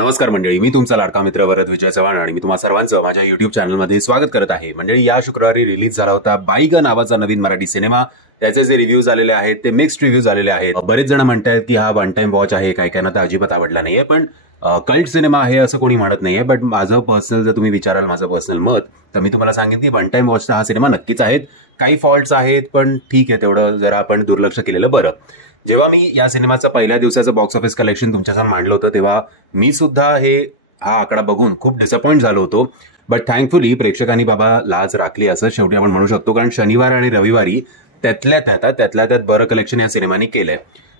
नमस्कार मंडळी, मी तुमचा लाडका मित्र वरद विजय चव्हाण आणि मी तुम्हा सर्वांचं माझ्या युट्यूब चॅनलमध्ये स्वागत करत आहे. मंडळी, या शुक्रवारी रिलीज झाला होता बाईगा नावाचा नवीन मराठी सिनेमा. त्याचे जे रिव्ह्यूज आलेले आहेत ते मिक्स्ड रिव्ह्यूज आलेले आहेत. बरेच जण म्हणतात की हा वन टाइम वॉच आहे, काही काहींना तर अजिबात आवडला नाहीये. पण कल्ट सिनेमा आहे असं कोणी म्हणत नाहीये. बट माझं पर्सनल, जर तुम्ही विचाराल माझं पर्सनल मत, तर मी तुम्हाला सांगेन की वन टाइम वॉचचा हा सिनेमा नक्कीच आहेत. काही फॉल्ट्स आहेत, पण ठीक आहे, तेवढं जरा आपण दुर्लक्ष केलेलं बरं. जेव्हा मी या सिनेमाचं पहिल्या दिवसाचं बॉक्स ऑफिस कलेक्शन तुमच्यासमोर मांडलं होतं, तेव्हा मी सुद्धा हा आकडा बघून खूप डिसअपॉइंट झालो होतो. बट थँकफुली प्रेक्षकांनी बाबा लाज राखली असं शेवटी आपण म्हणू शकतो. कारण शनिवार आणि रविवारी त्यातल्या त्यात बरं कलेक्शन या सिनेमाने केलंय.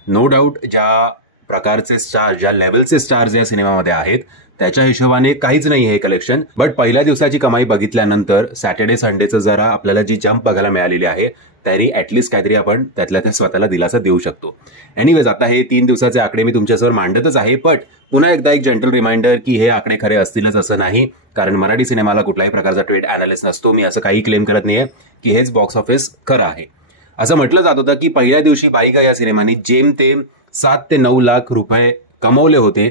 नो डाऊट ज्या प्रकारचे स्टार, ज्या लेवलचे स्टार्स या सिनेमामध्ये आहेत त्याच्या हिशोबाने काहीच नाही हे कलेक्शन. बट पहिल्या दिवसाची कमाई बघितल्यानंतर सॅटर्डे संडेचं जरा आपल्याला जी जंप बघायला मिळालेली आहे तरी ऍटलिस्ट काहीतरी आपण त्यातल्या त्या स्वतःला दिलासा देऊ शकतो. एनिवेज, आता हे 3 दिवसाचे आकडे मी तुमच्यासमोर मांडतच आहे. पण पुन्हा एकदा एक जनरल रिमाइंडर की हे आकडे खरे असतीलच असं नाही. कारण मराठी सिनेमाला कुठल्याही प्रकारचा ट्रेड अनालिस्ट नसतो. मी असं काही क्लेम करत नाहीये की हेच बॉक्स ऑफिस खरं आहे. असं म्हटलं जात होतं की पहिल्या दिवशी बाईगा या सिनेमाने जेमतेम 7 ते 9 लाख रुपये कमवले होते.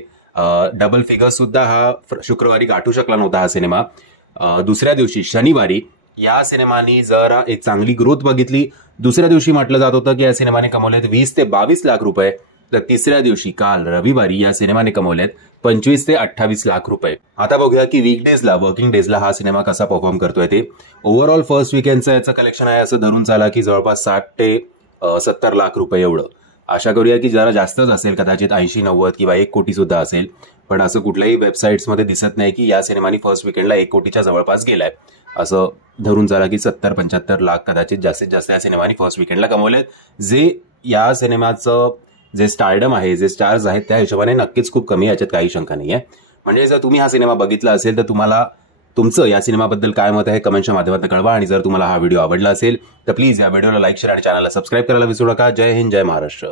डबल फिगर सुद्धा हा शुक्रवारी गाठू शकला नव्हता हा सिनेमा. दुसऱ्या दिवशी शनिवारी या सिनेमाने जरा एक चांगली ग्रोथ बघितली. दुसऱ्या दिवशी म्हटलं जात होतं की या सिनेमाने कमवलेत 20 ते 22 लाख रुपये. तर तिसऱ्या दिवशी काल रविवारी या सिनेमाने कमवलेत 25 ते 28 लाख रुपये. आता बघूया की वीकडेजला, वर्किंग डेजला हा सिनेमा कसा परफॉर्म करतोय ते. ओव्हरऑल फर्स्ट वीकेंडचं याचं कलेक्शन आहे असं धरून चाला की जवळपास 60 ते 70 लाख रुपये एवढं. आशा करूया की जरा जास्तच असेल, कदाचित 80-90 किंवा 1 कोटी सुद्धा असेल. पण असं कुठल्याही वेबसाईट्समध्ये दिसत नाही की या सिनेमाने फर्स्ट वीकेंडला 1 कोटीच्या जवळपास गेलाय. असं धरून चाला की 70-75 लाख कदाचित जास्तीत जास्त या सिनेमाने फर्स्ट वीकेंडला कमवलेत. जे या सिनेमाचं जे स्टारडम आहे, जे स्टार्स आहेत त्या हिशोबाने नक्कीच खूप कमी, याच्यात काही शंका नाहीये. म्हणजे जर तुम्ही हा सिनेमा बघितला असेल तर तुम्हाला तुमचं या सिनेमाबद्दल काय मत आहे कमेंटच्या माध्यमातून कळवा. आणि जर तुम्हाला हा व्हिडिओ आवडला असेल तर प्लीज या व्हिडिओला लाईक, शेअर आणि चॅनलला सबस्क्राईब करायला विसरू नका. जय हिंद, जय महाराष्ट्र.